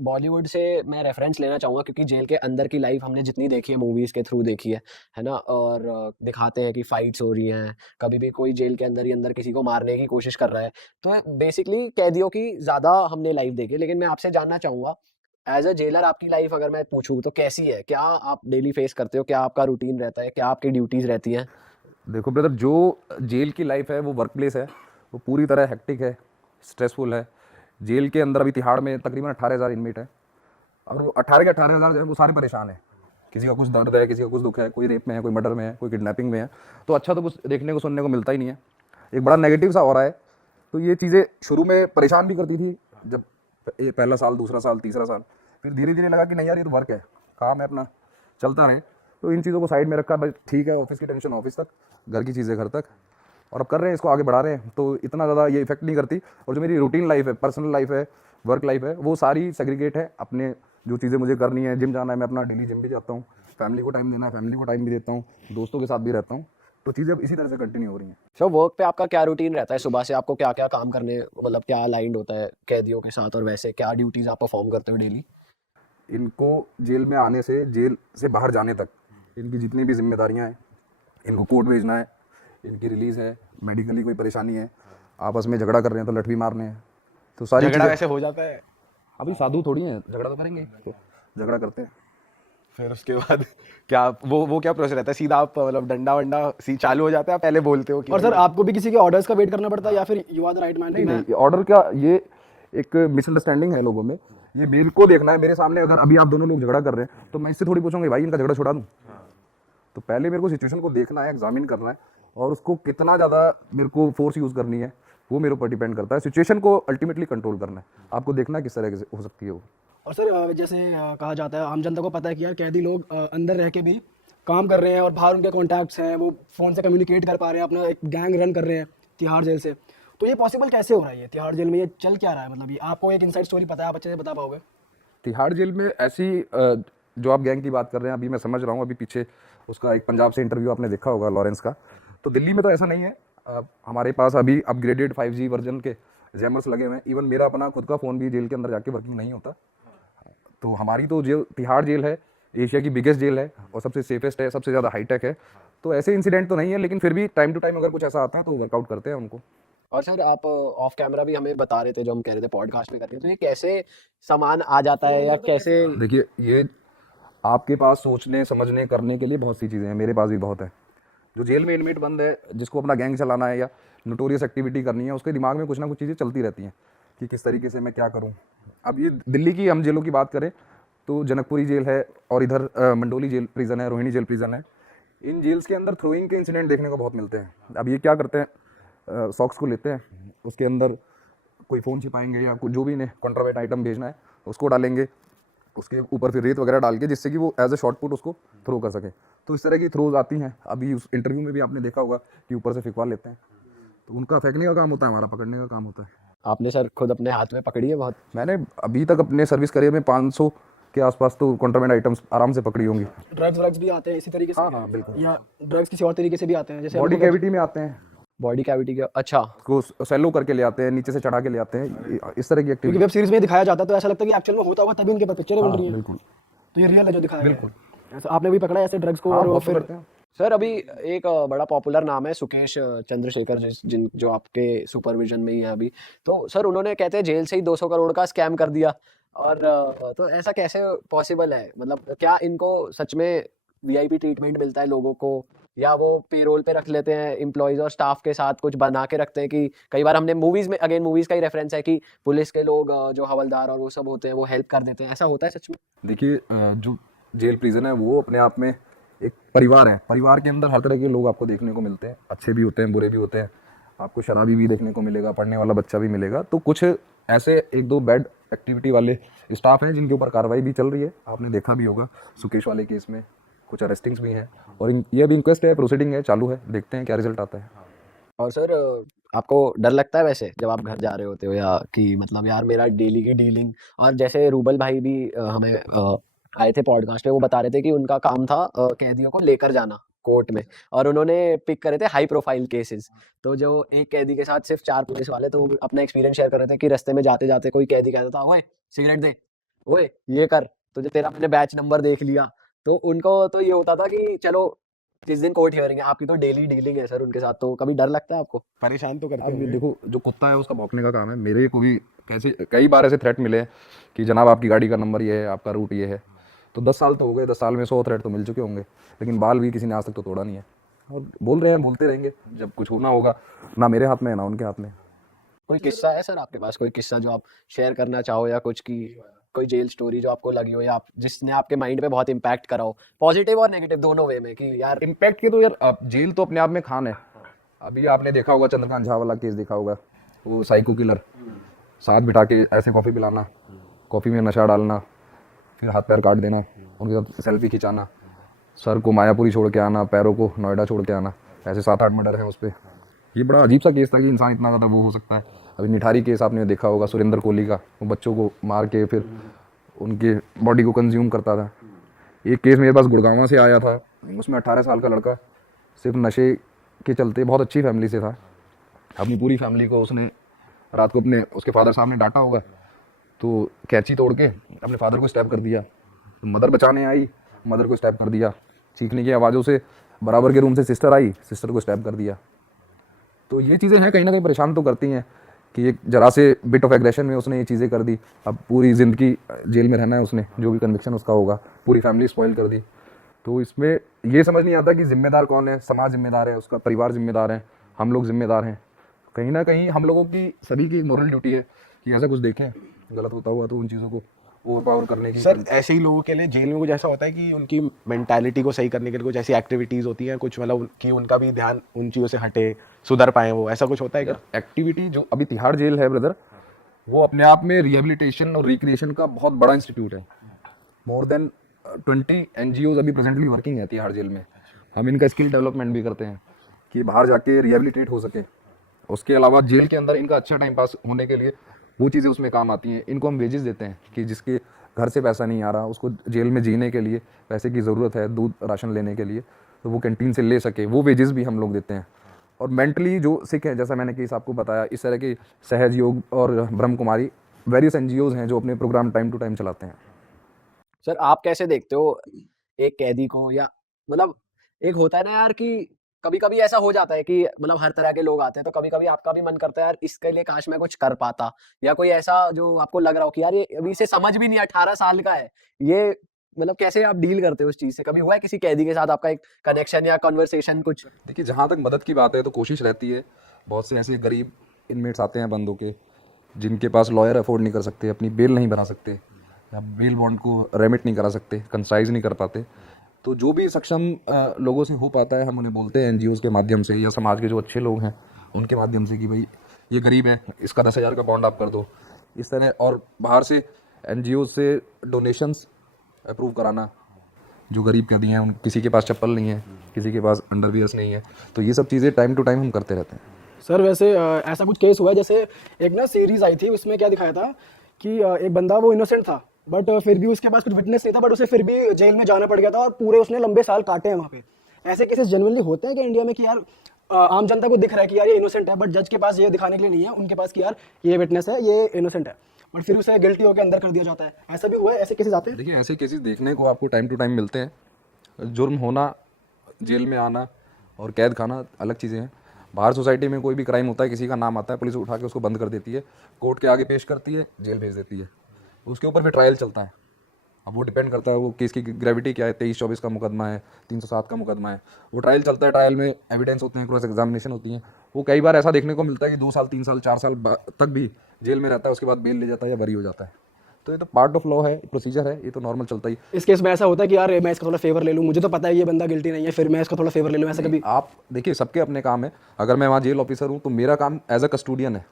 बॉलीवुड से मैं रेफरेंस लेना चाहूँगा क्योंकि जेल के अंदर की लाइफ हमने जितनी देखी है मूवीज़ के थ्रू देखी है ना? और दिखाते हैं कि फाइट्स हो रही हैं, कभी भी कोई जेल के अंदर ही अंदर किसी को मारने की कोशिश कर रहा है। तो बेसिकली कैदियों की ज़्यादा हमने लाइफ देखी है, लेकिन मैं आपसे जानना चाहूँगा एज़ अ जेलर आपकी लाइफ अगर मैं पूछूँ तो कैसी है? क्या आप डेली फेस करते हो? क्या आपका रूटीन रहता है? क्या आपकी ड्यूटीज़ रहती हैं? देखो ब्रदर, जो जेल की लाइफ है वो वर्क प्लेस है, वो पूरी तरह हेक्टिक है, स्ट्रेसफुल है। जेल के अंदर अभी तिहाड़ में तकरीबन 18,000 इनमेट है और वो 18 के 18,000 जो है वो सारे परेशान हैं। किसी का कुछ दर्द है, किसी का कुछ दुख है, कोई रेप में है, कोई मर्डर में है, कोई किडनैपिंग में है। तो अच्छा तो कुछ देखने को सुनने को मिलता ही नहीं है। एक बड़ा नेगेटिव सा हो रहा है। तो ये चीज़ें शुरू में परेशान भी करती थी, जब ये पहला साल, दूसरा साल, तीसरा साल, फिर धीरे धीरे लगा कि नहीं यार, ये तो वर्क है, काम है, अपना चलता रहे। तो इन चीज़ों को साइड में रखा, भाई ठीक है, ऑफिस की टेंशन ऑफिस तक, घर की चीज़ें घर तक, और अब कर रहे हैं, इसको आगे बढ़ा रहे हैं, तो इतना ज़्यादा ये इफेक्ट नहीं करती। और जो मेरी रूटीन लाइफ है, पर्सनल लाइफ है, वर्क लाइफ है, वो सारी सेग्रीगेट है। अपने जो चीज़ें मुझे करनी है, जिम जाना है, मैं अपना डेली जिम भी जाता हूँ, फैमिली को टाइम देना है, फैमिली को टाइम भी देता हूँ, दोस्तों के साथ भी रहता हूँ। तो चीज़ें अब इसी तरह से कंटिन्यू हो रही हैं। सो वर्क पे आपका क्या रूटीन रहता है? सुबह से आपको क्या-क्या काम करने मतलब क्या अलाइन्ड होता है कैदियों के साथ और वैसे क्या ड्यूटीज़ आप परफॉर्म करते हो डेली? इनको जेल में आने से जेल से बाहर जाने तक इनकी जितनी भी जिम्मेदारियां हैं, इनको कोर्ट भेजना है, इनकी रिलीज़ है, मेडिकली कोई परेशानी है, आपस में झगड़ा कर रहे हैं तो लठ भी मारने हैं, तो सारी झगड़ा चीज़ें। वैसे हो जाता है? अभी साधु थोड़ी हैं, झगड़ा तो करेंगे, तो झगड़ा करते हैं। फिर उसके बाद क्या वो क्या प्रोसेस रहता है? सीधा आप मतलब डंडा-वंडा चालू हो जाता है, आप पहले बोलते हो कि और सर आपको भी किसी के ऑर्डर्स का वेट करना पड़ता है या फिर you are the right man? नहीं, ऑर्डर क्या, ये एक मिसअंडरस्टैंडिंग है लोगों में। ये मेरे को देखना है, मेरे सामने अगर अभी आप दोनों लोग झगड़ा कर रहे हैं तो मैं इससे थोड़ी पूछूंगा भाई इनका झगड़ा छुड़ा दूं। तो पहले मेरे को सिचुएशन को देखना है, एग्जामिन करना है, और उसको कितना ज़्यादा मेरे को फोर्स यूज़ करनी है वो मेरे ऊपर डिपेंड करता है। सिचुएशन को अल्टीमेटली कंट्रोल करना है, आपको देखना है किस तरह से हो सकती है वो। और सर जैसे कहा जाता है, आम जनता को पता है कि यार कैदी लोग अंदर रह के भी काम कर रहे हैं और बाहर उनके कॉन्टैक्ट्स हैं, वो फ़ोन से कम्युनिकेट कर पा रहे हैं, अपना एक गैंग रन कर रहे हैं तिहाड़ जेल से। तो ये पॉसिबल कैसे हो रहा है? ये तिहाड़ जेल में ये चल क्या रहा है? मतलब ये आपको एक इनसाइड स्टोरी पता है, आप अच्छे से बता पाओगे? तिहाड़ जेल में ऐसी जो आप गैंग की बात कर रहे हैं, अभी मैं समझ रहा हूँ, अभी पीछे उसका एक पंजाब से इंटरव्यू आपने देखा होगा, लॉरेंस का। तो दिल्ली में तो ऐसा नहीं है। हमारे पास अभी अपग्रेडेड 5G वर्जन के जैमर्स लगे हुए हैं। इवन मेरा अपना खुद का फ़ोन भी जेल के अंदर जाके वर्किंग नहीं होता। तो हमारी तो जेल, तिहाड़ जेल है, एशिया की बिगेस्ट जेल है और सबसे सेफेस्ट है, सबसे ज़्यादा हाईटेक है। तो ऐसे इंसिडेंट तो नहीं है, लेकिन फिर भी टाइम टू टाइम अगर कुछ ऐसा आता है तो वर्कआउट करते हैं उनको। और सर आप ऑफ कैमरा भी हमें बता रहे थे, जो हम कह रहे थे पॉडकास्ट में करते हैं, तो ये कैसे सामान आ जाता है या कैसे? देखिए, ये आपके पास सोचने समझने करने के लिए बहुत सी चीज़ें हैं, मेरे पास भी बहुत है। जो जेल में इनमेट बंद है, जिसको अपना गैंग चलाना है या नोटोरियस एक्टिविटी करनी है, उसके दिमाग में कुछ ना कुछ चीज़ें चलती रहती हैं कि किस तरीके से मैं क्या करूं। अब ये दिल्ली की हम जेलों की बात करें तो जनकपुरी जेल है और इधर मंडोली जेल प्रिजन है, रोहिणी जेल प्रिजन है। इन जेल्स के अंदर थ्रोइंग के इंसिडेंट देखने को बहुत मिलते हैं। अब ये क्या करते हैं, सॉक्स को लेते हैं, उसके अंदर कोई फ़ोन छिपाएंगे या जो भी इन्हें कॉन्ट्राबैंड आइटम भेजना है उसको डालेंगे, उसके ऊपर फिर रेत वगैरह डाल के, जिससे कि वो एज अ शॉर्ट पुट उसको थ्रो कर सके। तो इस तरह की थ्रोज आती हैं। अभी उस इंटरव्यू में भी आपने देखा होगा कि ऊपर से फिकवा लेते हैं। तो उनका फेंकने का काम होता है, हमारा पकड़ने का काम होता है। आपने सर खुद अपने हाथ में पकड़ी है बहुत? मैंने अभी तक अपने सर्विस करियर में 500 के आसपास तो कॉन्ट्राबैंड आइटम्स आराम से पकड़ी होंगी। ड्रग्स भी आते हैं इसी तरीके से? हाँ हाँ बिल्कुल। या ड्रग्स किसी और तरीके से भी आते हैं, जैसे बॉडी कैविटी में आते हैं, बॉडी कैविटी के? अच्छा। उसको सेलो करके ले आते हैं, नीचे से चढ़ा के ले आते हैं, इस तरह की क्योंकि एक्टिविटी। वेब सीरीज में दिखाया जाता है तो ऐसा लगता है कि एक्चुअल में होता होगा, तभी उनके पास पिक्चरें बन रही हैं। बिल्कुल। तो ये रियल है जो दिखाया गया है। ऐसा आपने भी पकड़ा है ऐसे ड्रग्स को? और वो फिर सर अभी एक बड़ा पॉपुलर नाम है सुकेश चंद्रशेखर, जो आपके सुपरविजन में ही है अभी। तो सर उन्होंने कहते हैं जेल से ही 200 करोड़ का स्कैम कर दिया। और तो ऐसा कैसे पॉसिबल है? मतलब क्या इनको सच में वीआईपी ट्रीटमेंट मिलता है लोगों को, या वो पेरोल पे रख लेते हैं एम्प्लॉयज और स्टाफ के साथ कुछ बना के रखते हैं? कि कई बार हमने मूवीज में, अगेन मूवीज का ही रेफरेंस है, कि पुलिस के लोग जो हवलदार और वो सब होते हैं वो हेल्प कर देते हैं। ऐसा होता है सच में? देखिए, जो जेल प्रिजन है वो अपने आप में एक परिवार है। परिवार के अंदर हर तरह के लोग आपको देखने को मिलते हैं, अच्छे भी होते हैं, बुरे भी होते हैं। आपको शराबी भी देखने को मिलेगा, पढ़ने वाला बच्चा भी मिलेगा। तो कुछ ऐसे एक दो बैड एक्टिविटी वाले स्टाफ हैं जिनके ऊपर कार्रवाई भी चल रही है। आपने देखा भी होगा सुकेश वाले केस में कुछ अरेस्टिंग्स भी हैं, और ये अभी इंक्वेस्ट है, प्रोसीडिंग है, चालू है, देखते हैं क्या रिजल्ट आता है। और सर आपको डर लगता है वैसे जब आप घर जा रहे होते हो, या कि मतलब यार मेरा डेली की डीलिंग, और जैसे रूबल भाई भी हमें आए थे पॉडकास्ट पे, वो बता रहे थे कि उनका काम था कैदियों को लेकर जाना कोर्ट में, और उन्होंने पिक करे थे हाई प्रोफाइल केसेस। तो जो एक कैदी के साथ सिर्फ 4 पुलिस वाले, तो वो अपना एक्सपीरियंस शेयर कर रहे थे कि रास्ते में जाते-जाते कोई कैदी कहता था, "ओए सिगरेट दे, ओए ये कर, तुझे तेरा मैंने बैच नंबर देख लिया।" तो उनको तो ये होता था कि चलो जिस दिन कोर्ट हियरिंग है, आपकी तो डेली डीलिंग है सर उनके साथ, तो कभी डर लगता है आपको? परेशान तो करते अब ये होंगे। देखो, जो कुत्ता है उसका भौंकने का काम है। मेरे को भी कैसे कई बार ऐसे थ्रेट मिले हैं कि जनाब आपकी गाड़ी का नंबर ये है, आपका रूट ये है। तो 10 साल तो हो गए, 10 साल में 100 थ्रेट तो मिल चुके होंगे, लेकिन बाल भी किसी ने आज तक तो तोड़ा नहीं है। और बोल रहे हैं, बोलते रहेंगे, जब कुछ होना होगा ना मेरे हाथ में है ना उनके हाथ में। कोई किस्सा है सर आपके पास, कोई किस्सा जो आप शेयर करना चाहो, या कुछ की कोई जेल स्टोरी जो आपको लगी हो, या आप जिसने आपके माइंड पे बहुत इम्पैक्ट करा हो, पॉजिटिव और नेगेटिव दोनों वे में, कि यार इम्पैक्ट के तो यार जेल तो अपने आप में खान है। अभी आपने देखा होगा चंद्रकांत झा वाला केस, देखा होगा, वो साइको किलर, साथ बिठा के ऐसे कॉफ़ी पिलाना, कॉफ़ी में नशा डालना, फिर हाथ पैर काट देना, उनके साथ सेल्फी खिंचाना, सर को मायापुरी छोड़ के आना, पैरों को नोएडा छोड़ के आना, ऐसे 7-8 मर्डर हैं उस पर। ये बड़ा अजीब सा केस था कि इंसान इतना ज़्यादा वो हो सकता है। अभी निठारी केस आपने देखा होगा, सुरेंद्र कोहली का, वो बच्चों को मार के फिर उनके बॉडी को कंज्यूम करता था। एक केस मेरे पास गुड़गांव से आया था, उसमें 18 साल का लड़का सिर्फ नशे के चलते, बहुत अच्छी फैमिली से था, अपनी पूरी फैमिली को उसने रात को अपने उसके फादर साहब ने डांटा होगा, तो कैंची तोड़ के अपने फादर को स्टैब कर दिया। तो मदर बचाने आई, मदर को स्टैब कर दिया। चीखने की आवाज़ों से बराबर के रूम से सिस्टर आई, सिस्टर को स्टैब कर दिया। तो ये चीज़ें हैं, कहीं ना कहीं परेशान तो करती हैं कि एक जरा से बिट ऑफ एग्रेशन में उसने ये चीज़ें कर दी। अब पूरी ज़िंदगी जेल में रहना है उसने, जो भी कन्विक्शन उसका होगा, पूरी फैमिली स्पॉइल कर दी। तो इसमें ये समझ नहीं आता कि जिम्मेदार कौन है। समाज जिम्मेदार है, उसका परिवार जिम्मेदार है, हम लोग जिम्मेदार हैं। कहीं ना कहीं हम लोगों की, सभी की मॉरल ड्यूटी है कि ऐसा कुछ देखें गलत होता हुआ तो उन चीज़ों को ओवर पावर करने की। सर ऐसे ही लोगों के लिए जेल में कुछ ऐसा होता है कि उनकी मेंटालिटी को सही करने के लिए कुछ ऐसी एक्टिविटीज़ होती हैं, कुछ मतलब कि उनका भी ध्यान उन चीज़ों से हटे, सुधर पाए, वो ऐसा कुछ होता है क्या? एक्टिविटी जो अभी तिहाड़ जेल है ब्रदर, वो अपने आप में रिहेबिलिटेशन और रिक्रिएशन का बहुत बड़ा इंस्टीट्यूट है। मोर देन 20 NGOs अभी प्रेजेंटली वर्किंग है तिहाड़ जेल में। हम इनका स्किल डेवलपमेंट भी करते हैं कि बाहर जाके रिहेबिलिटेट हो सके। उसके अलावा जेल के अंदर इनका अच्छा टाइम पास होने के लिए वो चीज़ें उसमें काम आती हैं। इनको हम वेजेस देते हैं कि जिसके घर से पैसा नहीं आ रहा, उसको जेल में जीने के लिए पैसे की ज़रूरत है, दूध राशन लेने के लिए, तो वो कैंटीन से ले सके, वो वेजेस भी हम लोग देते हैं। और मेंटली जो सिक है, जैसा मैंने केस आपको बताया, इस तरह के सहज योग और ब्रह्म कुमारी वेरियस NGOs हैं जो अपने प्रोग्राम टाइम टू टाइम चलाते हैं। सर आप कैसे देखते हो एक कैदी को, या मतलब एक होता है ना यार कि कभी-कभी ऐसा हो जाता है कि मतलब हर तरह के लोग आते हैं, तो कभी-कभी आपका भी मन करता है यार इसके लिए काश मैं कुछ कर पाता, या कोई ऐसा जो आपको लग रहा हो कि यार ये अभी इसे समझ भी नहीं है, 18 साल का है, ये मतलब कैसे आप डील करते हो उस चीज़ से? कभी हुआ है किसी कैदी के साथ आपका एक कनेक्शन या कन्वर्सेशन कुछ? देखिए, जहाँ तक मदद की बात है तो कोशिश रहती है। बहुत से ऐसे गरीब इनमेट्स आते हैं बंदों के, जिनके पास लॉयर अफोर्ड नहीं कर सकते, अपनी बेल नहीं बना सकते, या बेल बॉन्ड को रेमिट नहीं करा सकते, कंसाइज नहीं कर पाते। तो जो भी सक्षम लोगों से हो पाता है, हम उन्हें बोलते हैं NGOs के माध्यम से, या समाज के जो अच्छे लोग हैं उनके माध्यम से, कि भाई ये गरीब है, इसका 10,000 का बॉन्ड आप कर दो, इस तरह। और बाहर से NGOs से डोनेशंस अप्रूव कराना। जो गरीब कैदी हैं, उन किसी के पास चप्पल नहीं है, किसी के पास अंडरवियर्स नहीं है, तो ये सब चीज़ें टाइम टू टाइम हम करते रहते हैं। सर वैसे ऐसा कुछ केस हुआ है, जैसे एक ना सीरीज आई थी, उसमें क्या दिखाया था कि एक बंदा वो इनोसेंट था, बट फिर भी उसके पास कुछ विटनेस नहीं था, बट उसे फिर भी जेल में जाना पड़ गया था और पूरे उसने लंबे साल काटे हैं वहाँ पे। ऐसे केसेस जनरली होते हैं कि इंडिया में कि यार आम जनता को दिख रहा है कि यार ये इनोसेंट है, बट जज के पास ये दिखाने के लिए नहीं है उनके पास कि यार ये विटनेस है, ये इनोसेंट है, बट फिर उसे गिल्टी होकर अंदर कर दिया जाता है। ऐसा भी हुआ है, ऐसे केसेस आते हैं? देखिए, ऐसे केसेस देखने को आपको टाइम टू टाइम मिलते हैं। जुर्म होना, जेल में आना और कैद खाना अलग चीज़ें हैं। बाहर सोसाइटी में कोई भी क्राइम होता है, किसी का नाम आता है, पुलिस उठा के उसको बंद कर देती है, कोर्ट के आगे पेश करती है, जेल भेज देती है, उसके ऊपर फिर ट्रायल चलता है। अब वो डिपेंड करता है वो केस की ग्रेविटी क्या है। 23-24 का मुकदमा है, 307 का मुकदमा है, वो ट्रायल चलता है। ट्रायल में एविडेंस होते हैं, क्रॉस एग्जामिनेशन होती है। वो कई बार ऐसा देखने को मिलता है कि 2 साल, 3 साल, 4 साल तक भी जेल में रहता है, उसके बाद बेल ले जाता है या बरी हो जाता है। तो ये तो पार्ट ऑफ लॉ है, प्रोसीजर है, ये तो नॉर्मल चलता ही। इस केस में ऐसा होता है कि यार मैं इसका थोड़ा फेवर ले लूँ, मुझे तो पता है ये बंदा गिल्टी नहीं है, फिर मैं इसका थोड़ा फेवर ले लूँ, ऐसा कभी? आप देखिए, सबके अपने काम है। अगर मैं वहाँ जेल ऑफिसर हूँ तो मेरा काम एज अ कस्टोडियन है,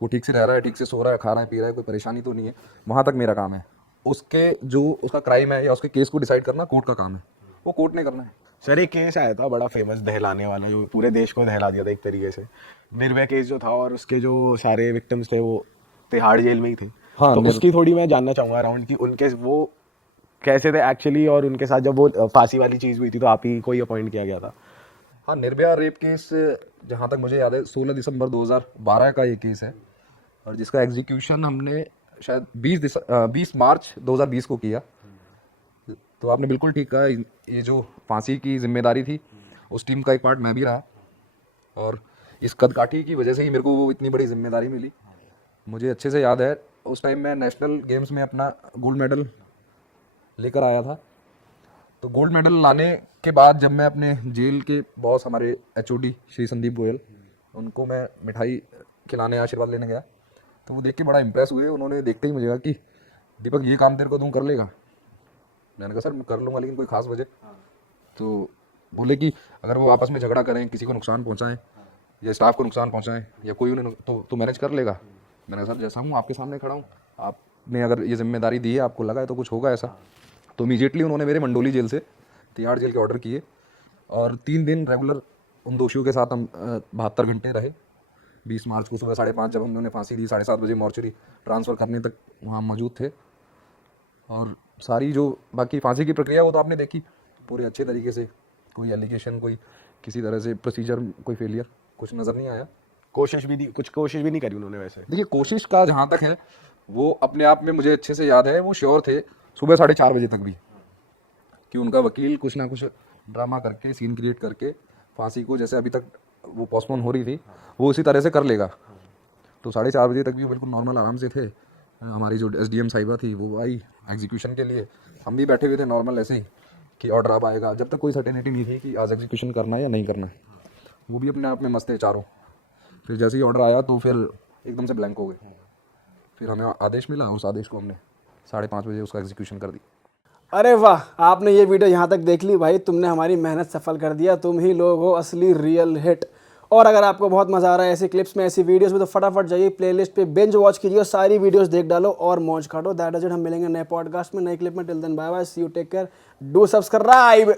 वो ठीक से रह रहा है, ठीक से सो रहा है, खा रहा है, पी रहा है, कोई परेशानी तो नहीं है, वहाँ तक मेरा काम है। उसके जो उसका क्राइम है या उसके केस को डिसाइड करना कोर्ट का काम है, वो कोर्ट ने करना है। सर एक केस आया था बड़ा फेमस, दहलाने वाला, जो पूरे देश को दहला दिया था एक तरीके से, निर्भया केस जो था, और उसके जो सारे विक्टिम्स थे वो तिहाड़ जेल में ही थे। हाँ, तो उसकी थोड़ी मैं जानना चाहूँगा अराउंड कि उनके वो कैसे थे एक्चुअली, और उनके साथ जब वो फांसी वाली चीज़ हुई थी तो आप ही को ही अपॉइंट किया गया था? हाँ, निर्भया रेप केस जहाँ तक मुझे याद है 16 दिसंबर 2012 का ये केस है, और जिसका एग्जीक्यूशन हमने शायद 20 मार्च 2020 को किया। तो आपने बिल्कुल ठीक कहा, ये जो फांसी की जिम्मेदारी थी उस टीम का एक पार्ट मैं भी रहा, और इस कदकाठी की वजह से ही मेरे को वो इतनी बड़ी जिम्मेदारी मिली। मुझे अच्छे से याद है उस टाइम मैं नेशनल गेम्स में अपना गोल्ड मेडल लेकर आया था। तो गोल्ड मेडल लाने के बाद जब मैं अपने जेल के बॉस हमारे एचओडी श्री संदीप गोयल, उनको मैं मिठाई खिलाने आशीर्वाद लेने गया, तो वो देख के बड़ा इंप्रेस हुए। उन्होंने देखते ही मुझे कहा कि दीपक ये काम तेरे को तुम कर लेगा? मैंने कहा सर मैं कर लूँगा, लेकिन कोई खास वजह? तो बोले कि अगर वो आपस में झगड़ा करें, किसी को नुकसान पहुँचाएं या स्टाफ को नुकसान पहुँचाएं या कोई उन्हें तो मैनेज कर लेगा। मैंने कहा सर जैसा हूँ आपके सामने खड़ा हूँ, आपने अगर ये जिम्मेदारी दी है, आपको लगा है तो कुछ होगा ऐसा। तो इमीडिएटली उन्होंने मेरे मंडोली जेल से तिहाड़ जेल के ऑर्डर किए, और 3 दिन रेगुलर उन दोषियों के साथ हम 72 घंटे रहे। 20 मार्च को सुबह 5:30 जब हमने फांसी दी, 7:30 बजे मॉर्चरी ट्रांसफ़र करने तक वहाँ मौजूद थे। और सारी जो बाकी फांसी की प्रक्रिया वो तो आपने देखी पूरे अच्छे तरीके से, कोई एलिगेशन, कोई किसी तरह से प्रोसीजर, कोई फेलियर कुछ नज़र नहीं आया। कुछ कोशिश भी नहीं करी उन्होंने वैसे? देखिए कोशिश का जहाँ तक है वो अपने आप में मुझे अच्छे से याद है, वो श्योर थे सुबह 4:30 बजे तक भी कि उनका वकील कुछ ना कुछ ड्रामा करके, सीन क्रिएट करके फांसी को, जैसे अभी तक वो पोस्टपोन हो रही थी, वो उसी तरह से कर लेगा। तो 4:30 बजे तक भी वो बिल्कुल नॉर्मल आराम से थे। हमारी जो एसडीएम साहिबा थी वो आई एग्जीक्यूशन के लिए, हम भी बैठे हुए थे नॉर्मल ऐसे ही कि ऑर्डर अब आएगा। जब तक कोई सर्टेनिटी नहीं थी कि आज एग्जीक्यूशन करना है या नहीं करना है, वो भी अपने आप में मस्त थे चारों। फिर जैसे ही ऑर्डर आया तो फिर एकदम से ब्लैंक हो गए। फिर हमें आदेश मिला, उस आदेश को हमने 5:30 बजे उसका एग्जीक्यूशन कर दी। अरे वाह, आपने ये वीडियो यहाँ तक देख ली भाई, तुमने हमारी मेहनत सफल कर दिया। तुम ही लोग हो असली रियल हिट। और अगर आपको बहुत मज़ा आ रहा है ऐसी क्लिप्स में, ऐसी वीडियोस में, तो फटाफट जाइए प्लेलिस्ट पे, बिंज वॉच कीजिए, सारी वीडियोस देख डालो और मौज काटो। That is it. हम मिलेंगे नए पॉडकास्ट में, नए क्लिप में। Till then bye bye, see you, take care, do subscribe.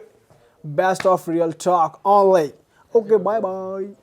Best of real talk online. Okay, bye bye.